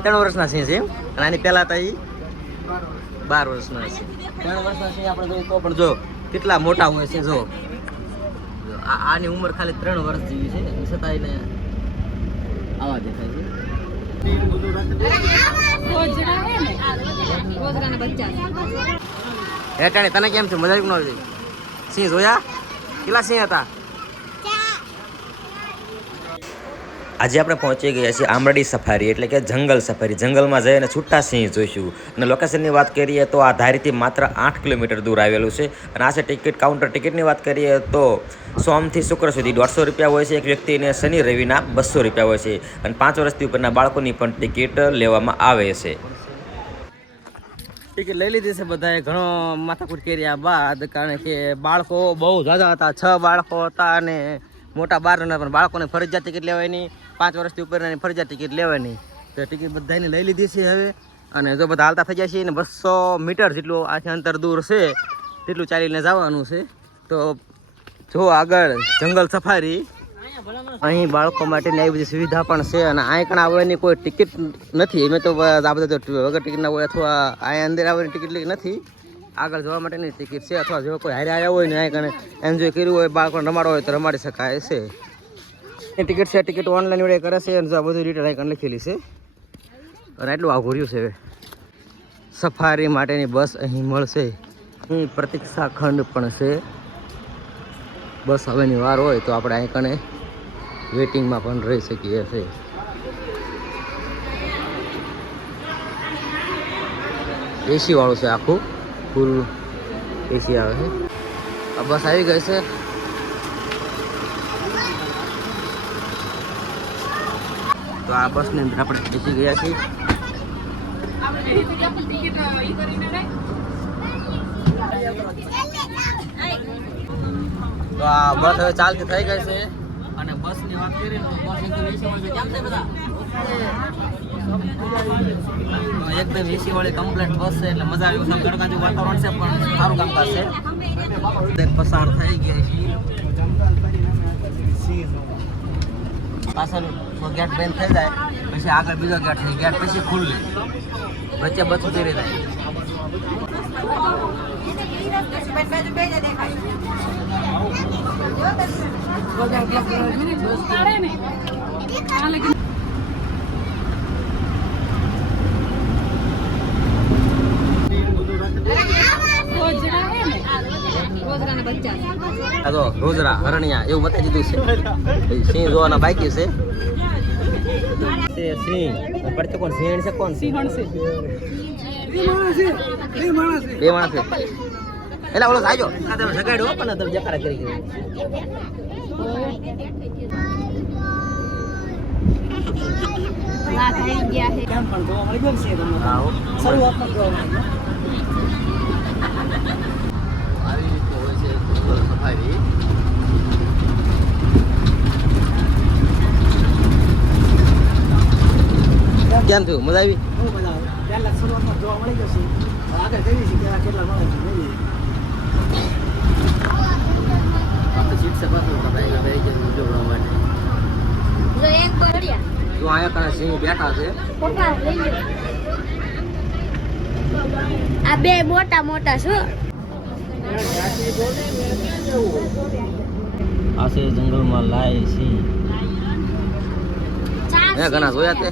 3 વર્ષના સિંહ છે અને આની પહેલા હતા એ 12 વર્ષના છે. 3 વર્ષના સિંહ આપણે જોઈએ તો પણ જો કેટલા મોટા હોય છે. જો આની ઉંમર ખાલી 3 વર્ષ જેવી છે છતાં એને આવા દેખાય છે. હેટાણી તને કેમ છે? મજા આવી ન સિંહ જોયા? કેટલા સિંહ હતા? આજે આપણે પહોંચી ગયા છીએ આમરડી સફારી એટલે કે જંગલ સફારી. જંગલમાં જઈને છૂટા સિંહ જોઈશું. અને લોકેશનની વાત કરીએ તો આ ધારીથી માત્ર 8 કિલોમીટર દૂર આવેલું છે. અને આ છે ટિકિટ કાઉન્ટર. ટિકિટની વાત કરીએ તો સોમથી શુક્ર સુધી 150 રૂપિયા હોય છે એક વ્યક્તિને, શનિ રવિના 200 રૂપિયા હોય છે. અને 5 વર્ષથી ઉપરના બાળકોની પણ ટિકિટ લેવામાં આવે છે. ટિકિટ લઈ લીધી છે બધાએ. ઘણો માથાકૂટ કર્યા બાદ, કારણ કે બાળકો બહુ ઝાઝા હતા. 6 બાળકો હતા અને મોટા 12 પણ બાળકોને ફરજિયાત ટિકિટ લેવાની, 5 વર્ષથી ઉપરની ફરજિયાત ટિકિટ લેવાની. તો ટિકિટ બધાને લઈ લીધી છે હવે. અને જો બધા હાલતા થઈ જાય છે ને 200 મીટર જેટલું આથી અંતર દૂર છે તેટલું ચાલીને જવાનું છે. તો જો આગળ જંગલ સફારી, અહીં બાળકો માટેની આવી બધી સુવિધા પણ છે. અને અહીં કણ આવવાની કોઈ ટિકિટ નથી. મેં તો આ બધા વગર ટિકિટના હોય અથવા અહીં અંદર આવવાની ટિકિટ નથી. આગળ જવા માટેની ટિકિટ છે. અથવા જો કોઈ હારે આવ્યા હોય ને અહીં કણે એન્જોય કર્યું હોય, બાળકોને રમાડવા હોય તો રમાડી શકાય છે. એ ટિકિટ છે, ટિકિટ ઓનલાઈન વડે કરે છે. અને આ બધું ડિટેલ અહીં લખેલી છે. અને એટલું આઘું રહ્યું છે. સફારી માટેની બસ અહીં મળશે. અહીં પ્રતીક્ષા ખંડ પણ છે. બસ હવેની વાર હોય તો આપણે અહીં કણે વેટિંગમાં પણ રહી શકીએ છીએ. એસી વાળું છે, આખું ફૂલ એસી આવે છે. આ બસ આવી ગઈ છે. તો આ બસની અંદર આપણે બેસી ગયા છીએ. તો આ બસ હવે ચાલતી થઈ ગઈ છે. અને બસની વાત કરીએ તો બસ એકદમ એસી વાળી કેમ છે બધા? એકદમ એસી વાળી કમ્પ્લીટ બસ છે એટલે મજા આવી. ગડગાજુ વાતાવરણ છે પણ સારું કામકાજ છે. પસાર થઈ ગયા છીએ. પાછળ ગેટ બંધ થઈ જાય પછી આગળ બીજો ગેટ છે. ગેટ પછી ખુલ્લે વચ્ચે બસ ઉતરી જાય. રોજરા હરણિયા એવું બતાવી દીધું છે. સિંહ જોવાના બાકી છે. સિંહ પડતે કોણ સિંહ છે? કોણ સિંહ છે? બે માણસ છે. એટલે ઓલો સાજો તમે જગાડ્યો પણ તમે જકારા કરી ગયો. સફારી કેમ થયું? મજા આવી? જોવા મળી જશે. આગળ જઈએ છીએ કેટલા મળે છે. સીટ છે પાછું જોવા માટે. જો અહીંયા સિંહ બેઠા છે. આ બે મોટા મોટા શું? આ છે જંગલમાં લાય સિંહ. ઘણા જોયા તે.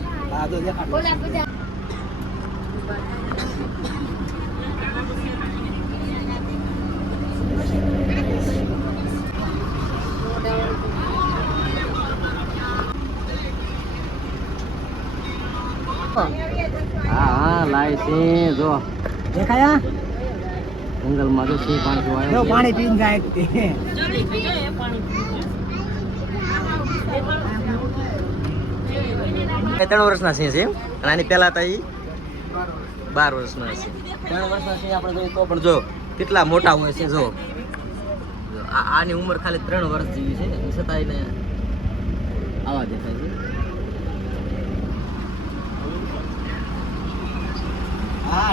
હા લાય સિંહ જો દેખાયા. જંગલમાં તો સિંહ પાણી પીવા પાણી પીને જાય. 3 વર્ષના સિંહ છે. અને આની પહેલા હતા એ 12 વર્ષના છે. 3 વર્ષના સિંહ આપણે જોઈએ તો પણ જો કેટલા મોટા હોય છે. જો આની ઉંમર ખાલી 3 વર્ષ જેવી છે છતાં એને આવા દેખાય છે. હા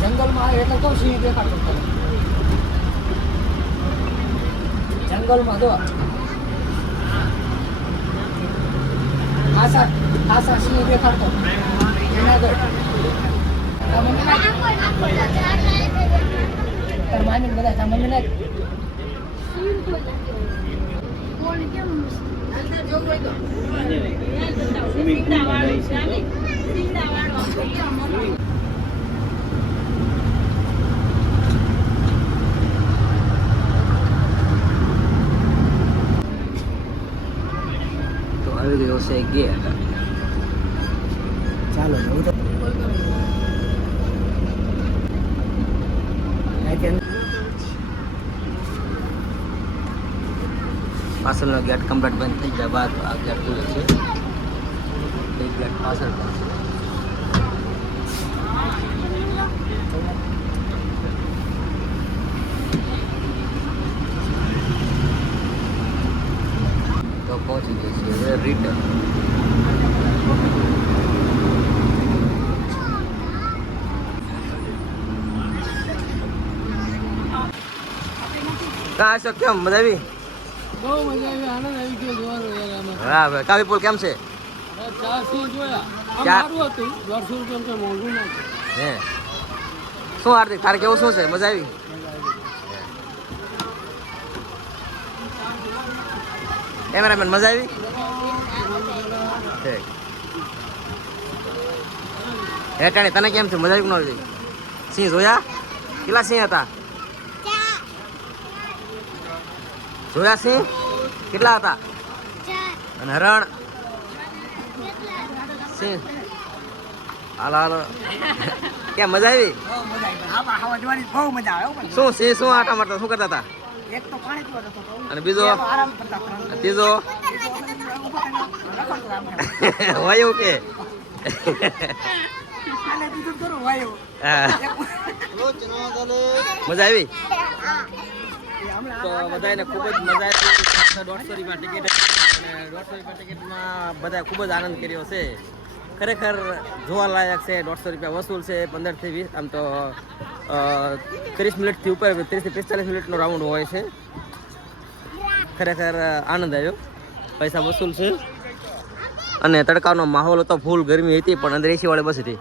જંગલમાં આવે એટલે કહું સિંહ દેખાડતો જંગલમાં જો ખાસા સિંહ દેખાડતો જુનાગઢ તાર મામી બધા તાર મમ્મી ના તો આવી ગયો છે ગેટ. ચાલો જવું તો પાછળનો ગેટ કમ્પ્લીટ બંધ થઈ ગયા બાદ આ ગેટ ખુલે છે. એક ગેટ પાછળ પણ છે. તો પહોંચી ગઈ છે હવે રિટર્ન. કાં છો કેમ મજા આવી? બહુ મજા આવી આનંદ આવી ગયો જોવાનો યાર આમાં હા ભાઈ કાવી પુલ કેમ છે? ચાર સિંહ જોયા આમ ચાર- સારું હતું 150 રૂપિયા તો મોંઘું ના છે હે શું હાર્દિક તારે કેવું શું છે? મજા આવી? કેમેરામેન મજા આવી? ઠીક. હેટાણી તને કેમ છે? મજા આવી કે ન આવી? સિંહ જોયા? કેટલા સિંહ હતા? જોયા સિંહ? કેટલા હતા? અને હરણ? સિંહ? હાલો હાલો. કેમ મજા આવી? બહુ મજા આવે શું સિંહ શું આટા મારતા શું કરતા હતા? એક તો પાણી પીવા જતો હતો અને બીજો? આરામ કરતા ત્રીજો? હોય એવું કે? હા. મજા આવી? તો બધાને ખૂબ જ મજા આવી. 150 રૂપિયા ટિકિટ અને 150 રૂપિયા ટિકિટમાં બધા ખૂબ જ આનંદ કર્યો છે. ખરેખર જોવાલાયક છે. 150 રૂપિયા વસૂલ છે. 15 થી 20 આમ તો 30 મિનિટથી ઉપર 30 થી 45 મિનિટનો રાઉન્ડ હોય છે. ખરેખર આનંદ આવ્યો. પૈસા વસૂલ છે અને તડકાનો માહોલ હતો, ફૂલ ગરમી હતી પણ અંદર એસી વાળી બસ હતી.